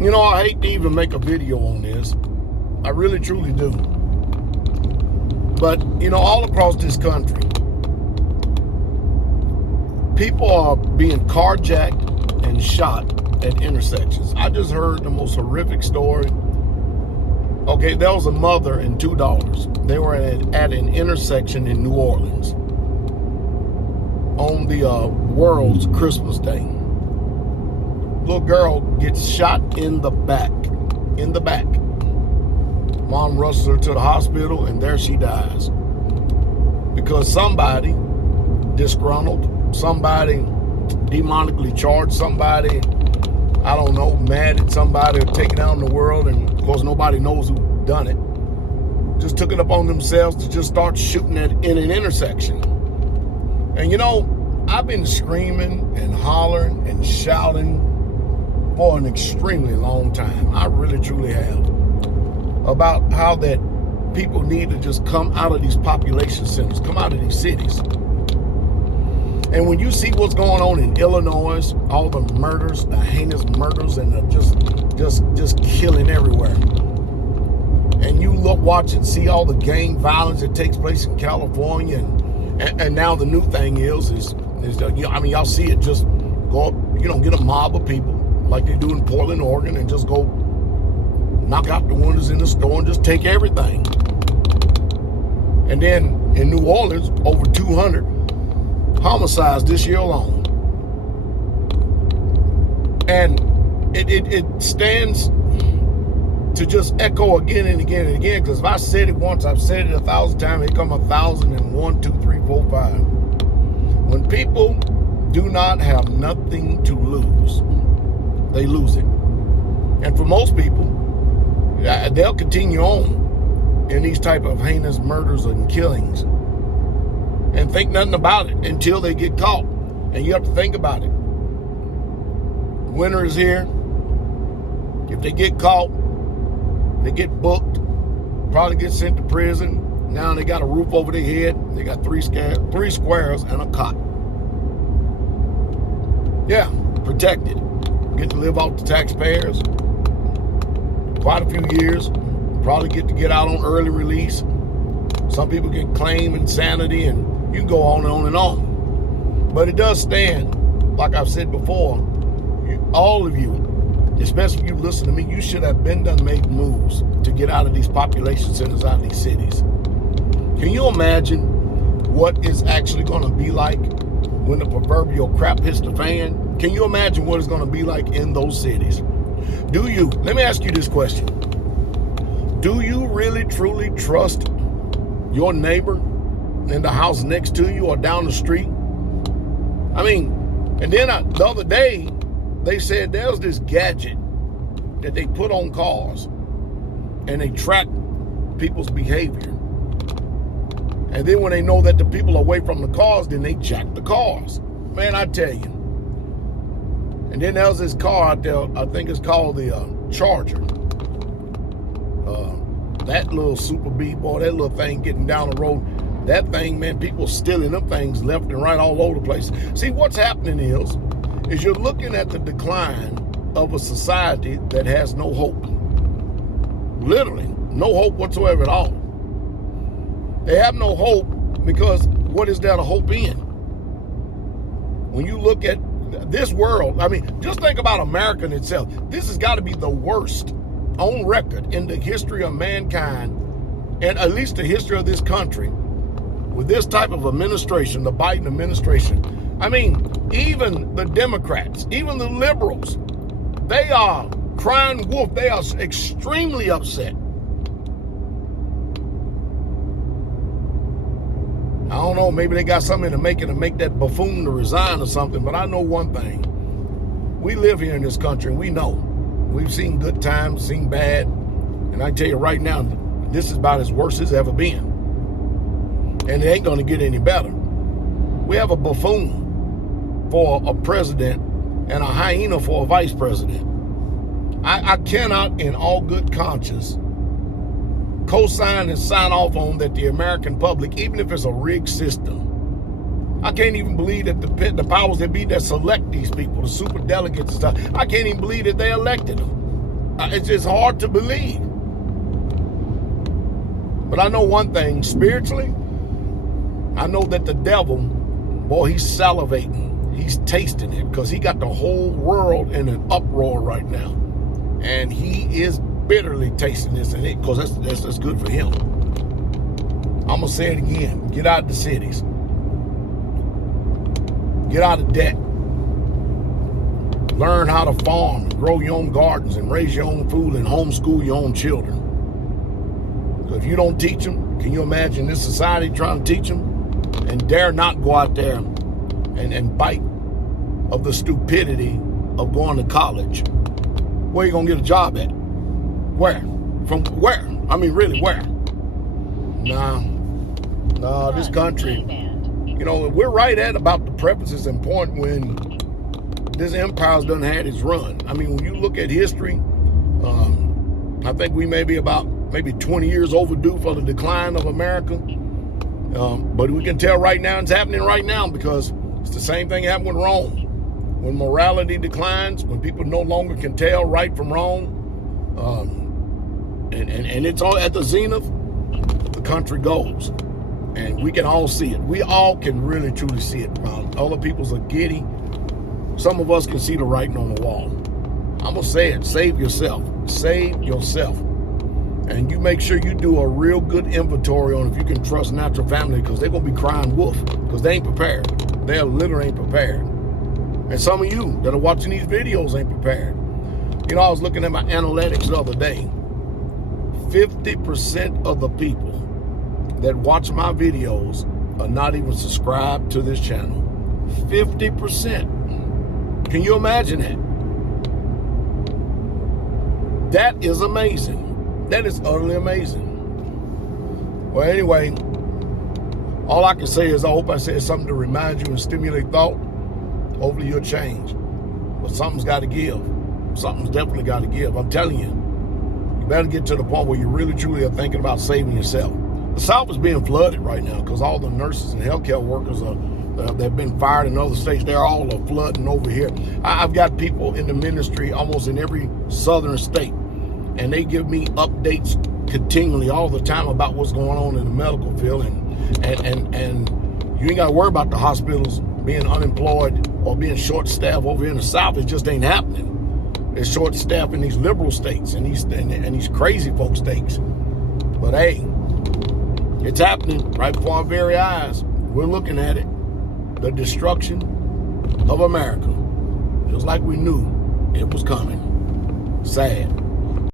You know, I hate to even make a video on this. I really, truly do. But, you know, all across this country, people are being carjacked and shot at intersections. I just heard the most horrific story. Okay, there was a mother and two daughters. They were at an intersection in New Orleans on the world's Christmas Day. Little girl gets shot in the back. Mom rushes her to the hospital, and there she dies. Because somebody disgruntled, somebody demonically charged, somebody, I don't know, mad at somebody or taking down the world, and of course nobody knows who done it, just took it upon themselves to just start shooting it in an intersection. And you know, I've been screaming and hollering and shouting for an extremely long time. I really, truly have. About how that people need to just come out of these population centers, come out of these cities. And when you see what's going on in Illinois, all the murders, the heinous murders, and just killing everywhere. And you watch and see all the gang violence that takes place in California, and now the new thing is y'all see it, just go up, get a mob of people like they do in Portland, Oregon, and just go knock out the windows in the store and just take everything. And then in New Orleans, over 200 homicides this year alone. And it stands to just echo again and again and again, because if I said it once, I've said it 1,000 times. Here come 1,001, 2, 3, 4, 5. When people do not have nothing to lose, they lose it. And for most people, they'll continue on in these type of heinous murders and killings and think nothing about it until they get caught. And you have to think about it. Winter is here. If they get caught, they get booked, probably get sent to prison. Now they got a roof over their head. They got three squares and a cot. Yeah, protected. Get to live off the taxpayers. Quite a few years. Probably get out on early release. Some people can claim insanity, and you can go on and on and on. But it does stand, like I've said before, all of you, especially if you listen to me, you should have been done made moves to get out of these population centers, out of these cities. Can you imagine what it's actually going to be like when the proverbial crap hits the fan? Can you imagine what it's going to be like in those cities? Let me ask you this question. Do you really, truly trust your neighbor in the house next to you or down the street? I mean, and then the other day, they said there's this gadget that they put on cars and they track people's behavior. And then when they know that the people are away from the cars, then they jack the cars. Man, I tell you. And then there's this car out there, I think it's called the Charger. That little Super B, boy, that little thing getting down the road. That thing, man, people stealing them things left and right all over the place. See, what's happening is you're looking at the decline of a society that has no hope. Literally, no hope whatsoever at all. They have no hope because what is there to hope in? When you look at this world, I mean, just think about America in itself. This has got to be the worst on record in the history of mankind, and at least the history of this country, with this type of administration, the Biden administration. I mean, even the Democrats, even the liberals, they are crying wolf. They are extremely upset. I don't know, maybe they got something in the making to make that buffoon to resign or something, but I know one thing. We live here in this country, and we know. We've seen good times, seen bad, and I tell you right now, this is about as worse as it's ever been. And it ain't going to get any better. We have a buffoon for a president and a hyena for a vice president. I cannot, in all good conscience, co-sign and sign off on that the American public, even if it's a rigged system. I can't even believe that the powers that be that select these people, the super delegates and stuff, I can't even believe that they elected them. It's just hard to believe. But I know one thing, spiritually, I know that the devil, boy, he's salivating. He's tasting it because he got the whole world in an uproar right now. And he is bitterly tasting this and it because that's good for him. I'm going to say it again. Get out of the cities. Get out of debt. Learn how to farm, and grow your own gardens, and raise your own food and homeschool your own children. So if you don't teach them, can you imagine this society trying to teach them and dare not go out there and bite of the stupidity of going to college? Where are you going to get a job at? Where? From where? I mean, really, where? Nah, this country, you know, we're right at about the precipice and point when this empire's done had its run. I mean, when you look at history, I think we may be about maybe 20 years overdue for the decline of America. But we can tell right now it's happening right now because it's the same thing happened with Rome. When morality declines, when people no longer can tell right from wrong, and it's all at the zenith, the country goes. And we can all see it. We all can really truly see it. Other people's are giddy. Some of us can see the writing on the wall. I'm going to say it. Save yourself. Save yourself. And you make sure you do a real good inventory on if you can trust natural family because they're going to be crying wolf because they ain't prepared. They literally ain't prepared. And some of you that are watching these videos ain't prepared. You know, I was looking at my analytics the other day. 50% of the people that watch my videos are not even subscribed to this channel. 50%. Can you imagine that? That is amazing. That is utterly amazing. Well, anyway, all I can say is I hope I said something to remind you and stimulate thought. Hopefully you'll change. But something's got to give. Something's definitely got to give. I'm telling you, you better get to the point where you really, truly are thinking about saving yourself. The South is being flooded right now because all the nurses and healthcare workers they've been fired in other states. They're all flooding over here. I've got people in the ministry almost in every southern state, and they give me updates continually all the time about what's going on in the medical field. And you ain't got to worry about the hospitals being unemployed or being short-staffed over here in the South. It just ain't happening. It's short-staffed in these liberal states and these crazy folk states. But hey, it's happening right before our very eyes. We're looking at it. The destruction of America. Just like we knew it was coming. Sad.